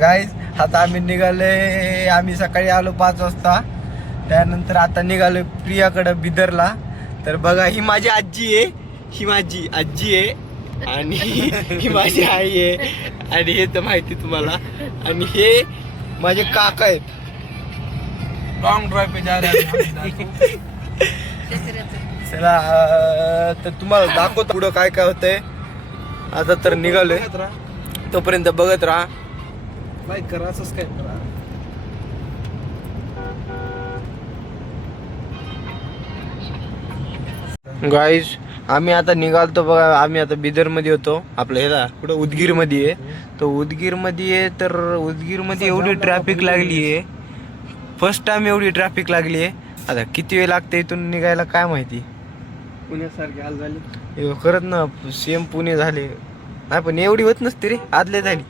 Guys आता आम्ही निघाले. आम्ही सकाळी आलो 5 वाजता. त्यानंतर आता निघालो प्रियाकडं बिदरला. तर बघा ही माझी आजी आहे, ही माझी आजी आहे आणि ही माझी आई आहे आणि हे तर माहिती तुम्हाला. आणि हे माझे काका आहेत. लॉन्ग ड्राइव पे जा रहे हैं. चला तर तुम्हाला दाखवतो पुढं काय काय होतंय. आता तर निघालोय, तोपर्यंत बघत राहा. लाईक करा, सबस्क्राईब करा. गाईज आम्ही आता निघालतो बघा. आम्ही आता बिदरमध्ये होतो. आपलं ह्याला कुठं उदगीरमध्ये आहे. तो उदगीरमध्ये आहे. तर उदगीरमध्ये एवढी ट्रॅफिक लागली आहे. फर्स्ट टाइम एवढी ट्रॅफिक लागली आहे. आता किती वेळ लागते इथून निघायला काय माहिती. पुण्यासारखे हाल झाले खरंच ना, सेम पुणे झाले. नाही पण एवढी होत नसते रे, आदले झाली.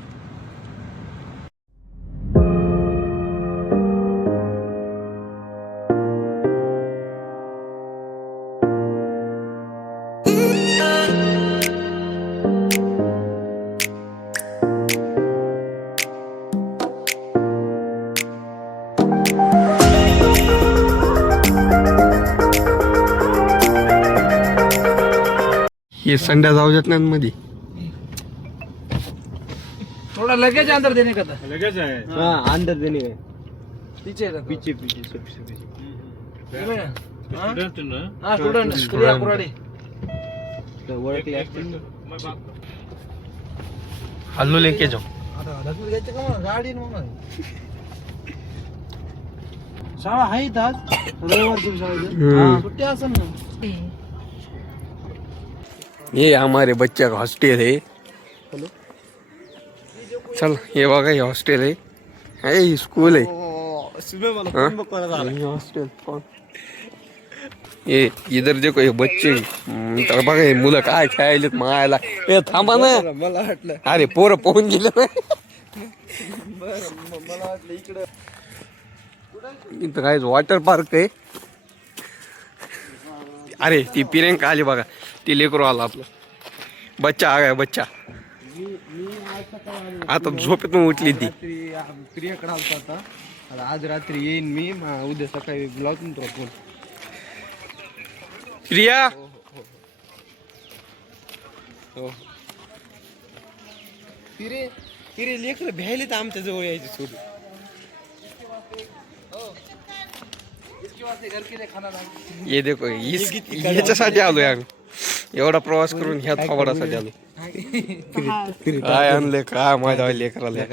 हे संड्या जाऊ देत नाही मध्ये. थोड़ा लगेज अंदर देने का था. लगेज है. हाँ अंदर देने का. पीछे पीछे पीछे सबसे पीछे. स्टूडेंट ना. हाँ स्टूडेंट प्रिया कुराडे. ओळखले असतील. हल्लो लेके जाऊ. घ्यायचं का मग गाडी शाळा आहे आज रविवारची शाळा सुट्टी असेल ना. ये हमारे बच्चे का हॉस्टेल है. चल ये बघा ये हॉस्टेल है. ये स्कूल है. हॉस्टेल ये इधर देखो ये बच्चे. तर बघा हे मुलं काय खेळायलेत मायाला. ए थांबा ना, मला वाटलं अरे पोरं पोहून गेले ना. मला वाटलं इकडं इथं काय वॉटर पार्क आहे. अरे ती प्रियंका आली बघा. ती लेकरू आला आपलं. बच्चा आ गया बच्चा. आता झोपेतून उठली ती. प्रियाकडे आलता आता. आज रात्री येईन मी, उद्या सकाळी लावतो ना तुला फोन. प्रिया हो तिरे तिरे लेकर भ्यायले तर आमच्या जवळ यायचे सोडून. ये देखो याच्यासाठी आलोय आम्ही. एवढा प्रवास करून ह्या थोडासाठी आलो. काय आणले काय माझ्या लेकराला.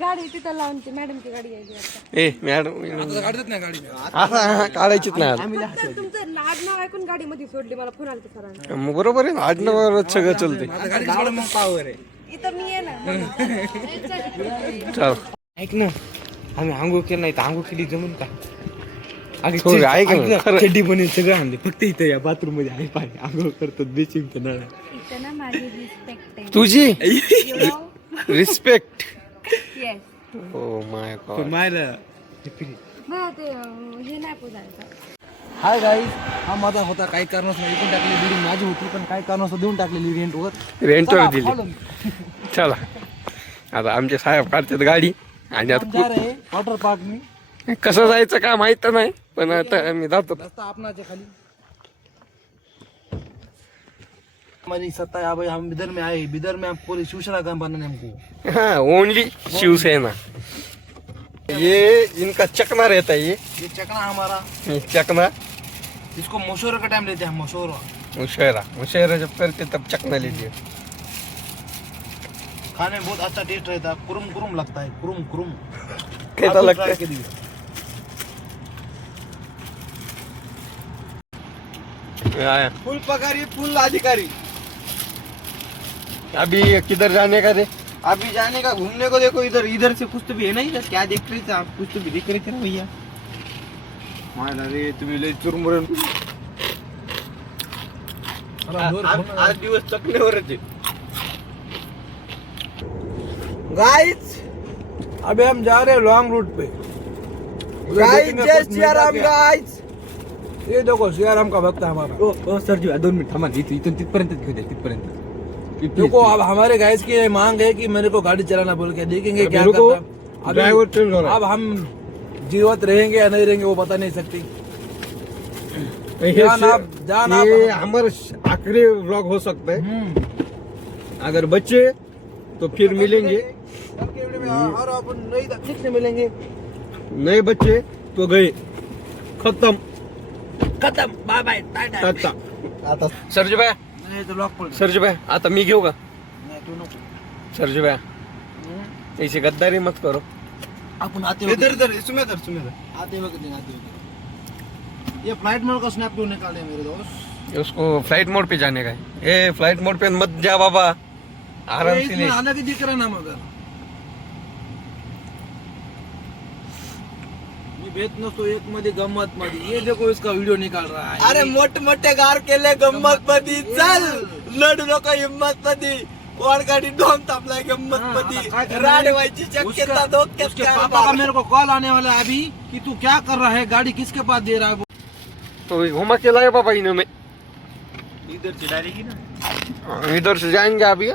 गाडी तिथं लावून ती मॅडमची गाडी यायची. ए मॅडम काढत नाही गाडी. आता काढायचीच नाही. तुमचं आडनाव ऐकून गाडी मध्ये सोडली. मला फोन आला सरांना. मग बरोबर आहे ना, आडनावरच सगळं चलते. मग पावर आहे. इथं मी आहे ना. चल ऐक ना, आम्ही आंघोळ केलं नाही तर आंघोळ केली जमून का? थोडी ऐक ना, खरं. चड्डी बनेल सगळं आणले. फक्त इथं या बाथरूम मध्ये आहे पाणी आंघोळ करतात बेचिंग तर नळा. इथं ना माझी रिस्पेक्ट आहे. तुझी respect. Yes. Oh my God. मायला मग ते हे नाही पुजायचं. हाय गाईज, हा माझा होता. काही कारणास्तव इकडून टाकली बिल्डिंग माझी होती, पण काही कारणास्तव देऊन टाकलेली रेंटवर. रेंटवर दिली. चला आता आमचे साहेब काढतात गाडी आणि आता वॉटर पार्क में. कसं जायचं का माहित नाही, पण आता आम्ही जातो. रास्ता अपनाचे खाली. हमारी सत्ता है भाई. हम बिदर में आए. बिदर में हम पूरी शिवसेना काम बनना है हमको. हाँ ओनली शिवसेना. ये इनका चकना रहता है. ये चकना हमारा. ये चकना इसको मशोरा का टाइम लेते हैं हम. मशोरा मुशेरा. मुशेरा जब करते तब चकना लीजिए. खाने में बहुत अच्छा टेस्ट रहता है. कुरुम कुरुम लगता है. कुरुम कुरुम कैसा लगता है? फुल पगारी फुल अधिकारी. अभी किधर जाने का रे? अभी जाने का घूमने को. देखो इधर इधर से कुछ तो भी है ना. इधर क्या देख रहे थे आप? कुछ तो भी देख रहे थे ना भैया. मायला रे तुम्ही लय चुरमुरण. आज दिवस चकण्यावरच आहे. गाइस अभी हम जा रहे हैं लॉन्ग रूट पे. गाइस जय श्री राम गाइस. ये देखो सियाराम का भक्त है हमारा. ओ सरजी 2 मिनिट थांबा. इथून तिथपर्यंत घेऊ द्या. तिथपर्यंत देखो अब हमारे गैस की मांग है कि मेरे को गाड़ी चलाना बोल के देखेंगे क्या मेरे को करता है। ड्राइवर चेंज होना है। अब हम जीवित रहेंगे या नहीं रहेंगे वो बता नहीं सकती। ये जान आप ये हमारे आखिरी व्लॉग हो सकता है। अगर बच्चे तो फिर मिलेंगे, और अपन नई तकनीक से मिलेंगे। नए बच्चे तो गए, खत्म खत्म, बाय बाय, टाटा। टाटा. आता सरजूबाई, नाही तर लॉक पडलं. सरजूबाई आता मी घेऊ का? नाही तू नको. सरजूबाई ऐसी गद्दारी मत करो. आपण आते इधर इधर इसमें इधर इसमें इधर आते वक्त दिन आते वक्त ये फ्लाइट मोड का स्नैप क्यों निकाले मेरे दोस्त? उसको फ्लाइट मोड पे जाने का है. ए फ्लाइट मोड पे मत जा बाबा, आराम से ले. इसमें अलग दिख रहा ना मगर मी भेट नसतो एक मध्ये गंमत मध्ये. ये देखो इसका वीडियो निकाल रहा है. अरे मोठे मोठे गार केले गंमत मध्ये. चल लढू नको हिंमत मध्ये. कोण गाडी डोम तापलाय गंमत मध्ये. राड व्हायची शक्यता धोक्यात उसके काय पापा का बार. मेरे को कॉल आने वाला है अभी कि तू क्या कर रहा है, गाड़ी किसके पास दे रहा है. तो घुमा के लाए बाबा इन्होंने. इधर से डालेगी ना. इधर से जाएंगे अभी.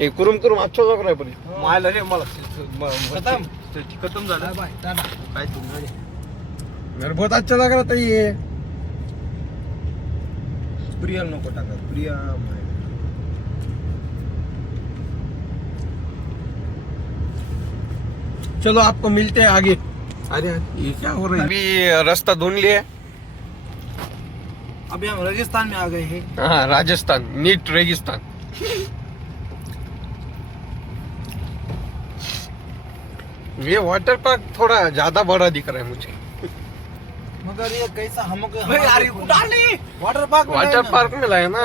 ये कुरुम कुरुम अच्छा लग रहा है पर मायला रे मला खतम. खतम झालं. बाय टाटा. काय तुम्ही मेरे बहुत अच्छा लग रहा था ये. प्रिया नको टाका. प्रिया चलो आपको मिलते हैं आगे. अरे ये क्या हो रहा है? अभी रास्ता ढूंढ लिया. अभी हम राजस्थान में आ गए हैं. हाँ राजस्थान, नीट रेगिस्तान. ये वाटर पार्क थोड़ा ज्यादा बड़ा दिख रहा है मुझे. मगर ये कैसा हमको अरे कुठं आली? वाटर पार्क वाटर पार्क में लाया ना.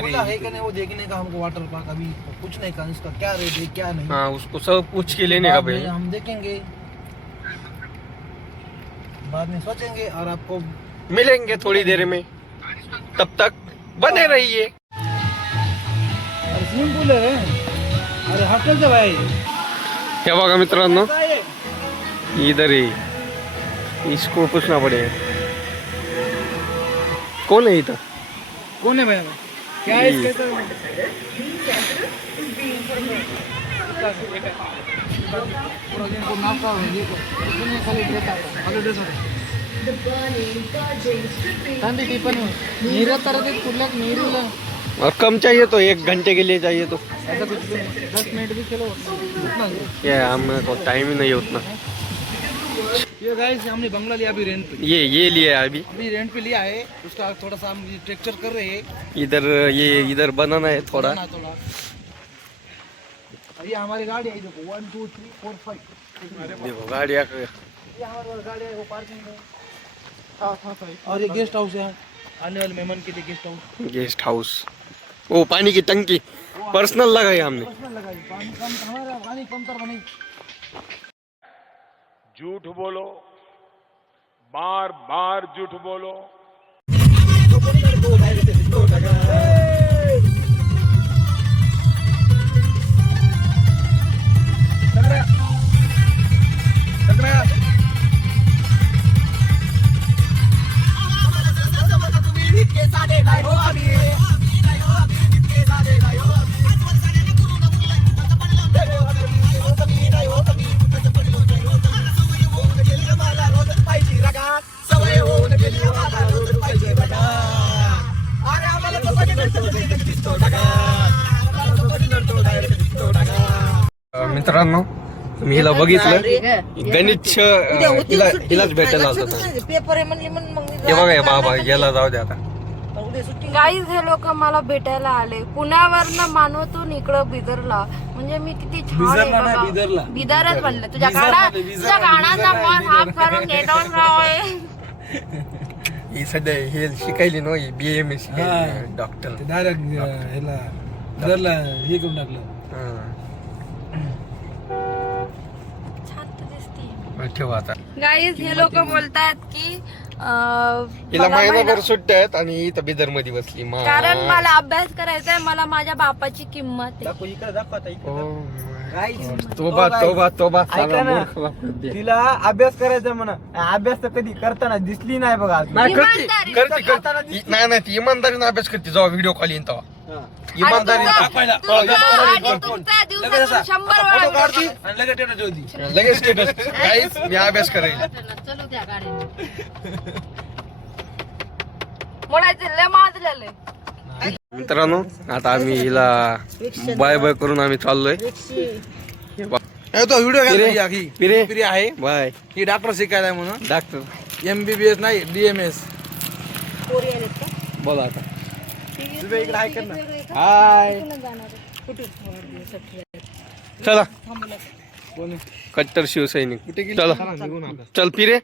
खुला है कि नहीं वो देखने का हमको. वाटर पार्क अभी कुछ नहीं का, इसका क्या रेट है क्या नहीं. हाँ उसको सब पूछ के लेने का बाद में भाई. हम देखेंगे, बाद में सोचेंगे और आपको. मिलेंगे थोड़ी देर में. तब तक बने रहिए. अरे स्विमिंग पूल है. अरे हॉस्टेल से भाई. हे बघा मित्रांनो, क्या है? इधर ही इसको पूछना पड़ेगा कौन है इधर. कौन है भाई? क्या है ये. इसके और कम चाहिए तो 1 घंटे के लिए चाहिए तो 10 मिनट भी चलो उतना. क्या, हमें को टाइम ही नहीं उतना. ये गाइस हमने बंगला लिया अभी रेंट पे. ये लिया है अभी रेंट पे लिया है. उसका थोड़ा सा हम स्ट्रक्चर कर रहे हैं. इधर. ये इधर बनाना है थोड़ा. थोड़ा. ये हमारी गाड़ी है. देखो 1 2 3 4 5. देखो गाड़िया. ये हमारी गाड़ी है, वो पार्किंग है. और ये गेस्ट हाउस है. आने वाले मेहमान के लिए गेस्ट हाउस. Guest house. वो पानी की टंकी पर्सनल लगाई हमने. पानी कम, हमारा पानी कम तर बनी. झूठ बोलो, बार बार झूठ बोलो. मित्रांनो तुम्ही हिला बघितलं. गणेश हिलाच भेटायला आलो होतो. पेपर आहे म्हणले म्हणून मग हे बघा हे बाबा याला जाऊ दे आता. गाईज हे लोक मला भेटायला आले पुण्यावरनं मानवतून इकडं बिदरला. म्हणजे मी किती छान आहे बिदरला नाही, बघा. बिदरला. बिदरच म्हणलं. तुझ्या बिदर कानाचा मन साफ करून घेतो राव. ही सध्या हे शिकायली ना BAMS शिकायली हा. डॉक्टर. डायरेक्ट ह्याला घरला हे करून टाकलं. छान तर दिसते. ठेवा आता. गाईज हे लोक बोलतात की हिला मला महिनाभर महिना- सुट्ट्या आहेत आणि इथं बिदर मध्ये बसली. कारण मला अभ्यास करायचा आहे. मला माझ्या बापाची किंमत आहे. दाखव इकडे दाखव आता इकडे. Oh my तोबा तोबा तोबा ऐका ना, तिला अभ्यास करायचा म्हणा, अभ्यास तर कधी करताना दिसली नाही बघा अजून. नाही इमानदारी. नाही नाही ती इमानदारीने अभ्यास करते जेव्हा व्हिडिओ कॉल येईन तेव्हा इमानदारी दिवसातून 100 वेळा काढती आणि लगेच टेटा ठेवती. लगेच स्टेटस काहीच मी अभ्यास करेल. मोडायचं लय माजलेलं आहे. मित्रांनो आता आम्ही हिला बाय बाय करून आम्ही चाललोय. तो व्हिडिओ पिरे पिरे आहे बाय ही डॉक्टर शिकायला आहे म्हणून डॉक्टर MBBS नाही DMS. बोला आता इकडे ऐकत ना. हाय चला कट्टर शिवसैनिक चला चल पिरे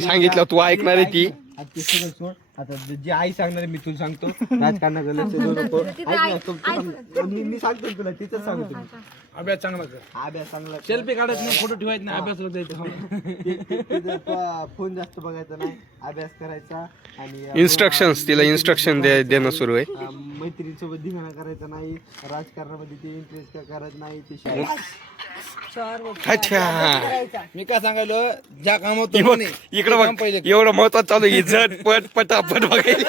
सांगितलं तू ऐकणार आहे ती. आता ते सगळं सोड. आता जी आई सांगणार आहे मी तुला सांगतो, राजकारणाकडे लक्ष देऊ नको. ऐक ना, मी सांगतो तुला, तिथं सांगतो. अभ्यास चांगला कर. अभ्यास चांगला सेल्फी काढायचं नाही, फोटो ठेवायचं नाही, अभ्यास द्यायचं. फोन जास्त बघायचा नाही, अभ्यास करायचा आणि इन्स्ट्रक्शन्स तिला इन्स्ट्रक्शन देणं सुरू आहे. मैत्रिणीसोबत धिंगाणा करायचा नाही, राजकारणामध्ये ते इंटरेस्ट करायचं नाही, ते शाळेत. अच्छा मी काय सांगायलो ज्या कामात तो म्हणे, ते इकडं काम बघ पहिले कर. एवढं महत्वाचं चालू आहे. झटपट पटापट बघायला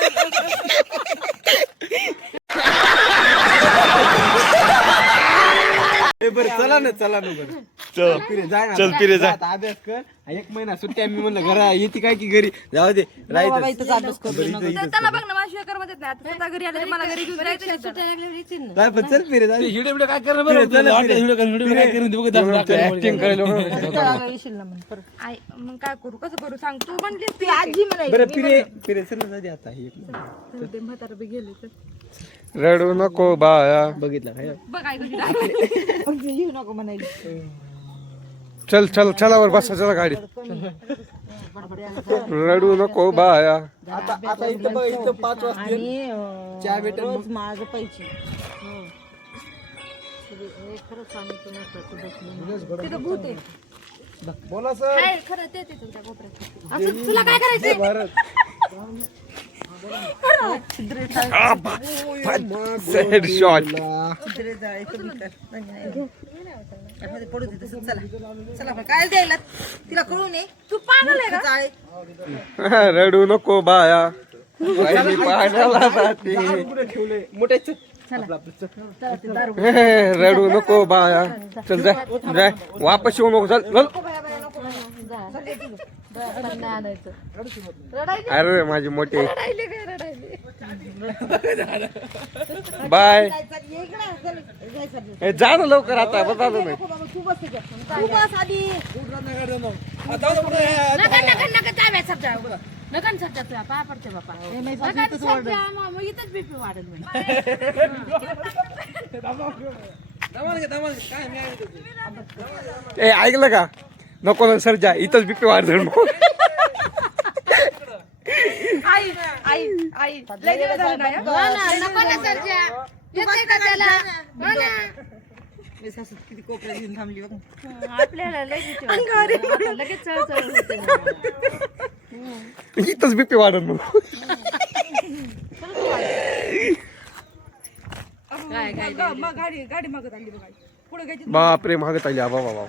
बरं चला ना बरं. चल पिरे जाय ना. चल पिरे जा. आता अभ्यास कर. 1 महिना सुट्टी आम्ही म्हणलं घरा येते काय की घरी जाऊ दे राहायचं. त्याला बघ ना माझ्या करमत येत नाही. आता स्वतः घरी आले तर मला घरी घेऊन जायचं नाही. नाही पण चल पिरे जाऊ ते दे. व्हिडिओ व्हिडिओ काय करणार बरं? चला, हॉटेल व्हिडिओ कर, व्हिडिओ काय करून देऊ का? ऍक्टिंग करायला आई मग काय करू कसं करू सांग तू म्हणलीस ती आजी बरं पिरे चल ना, जाऊ दे आता. हे ते म्हातारा बी गेले तर रडू नको बाया. बघितलं काय बघ आई कशी चल चल चलावर बसा चला गाडीत. रडू नको बाया. आता इथं बघ, इथं 5 वाजता चहा भेटेल मग. माझं पाहिजे तिथं भूत आहे. बोला सर. काय खरं ते तिथं त्या कोपऱ्यात. असं तुला काय करायचंय? Sad shot. चित्रे जायचं पडू दे तसं. चला चला आपण काय द्यायला तिला कळू नये. तू पागल आहे का? जाळे रडू नको बाया. आई पाण्याला जाते. कुठे ठेवले मोठ्याच. रडू नको बाया. चल जाय जाय वापस येऊ नको. चल चल. नाही आणायचं. अरे माझी मोठी रडायले काय रडायले. बाय. ये इकडे चल जायचं. ए, जा ना लवकर आता बस आलो नाही. तू बस तिथे. तू बस आधी. नका चाव्या सध्या नका सध्या पाय पडते बापा. नका सध्या मग इथंच बीपी वाढेल म्हणे. ए ऐकलं का नको ना सर जा इथंच बीपी वाढ. आई आई आई लय दिवस झाले नाही. हो ना, नको ना सरच्या. येते का त्याला? हो ना. मी सासू किती कोपऱ्यात घेऊन थांबली बघ. आपल्याला लय भीती वाटते. लगेच चळचळ होते ना. इथंच बीपी वाढत मग. काय काय गाडी मागत आली बघ. पुढे घ्यायची. बापरे मागत आली बाबा बाबा.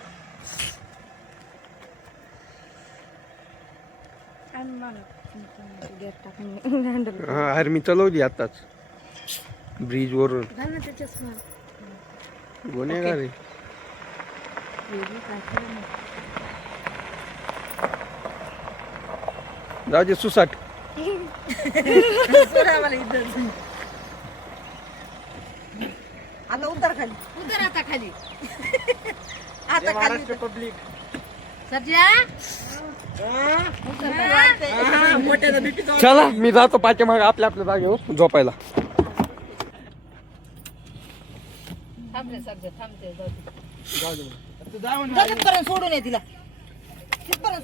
अरे मी चलवली आताच ब्रिज वरून. गुन्हेगार आहे. जाऊ दे सुसाट. आता उतर खाली. उतर आता खाली. आता खाली पब्लिक. सरच्या चला मी जातो पाठीमागे आपल्या आपल्या जागेवर झोपायला. थांबले सरच्या थांबते. तिथपर्यंत सोडून ये तिला. तिथपर्यंत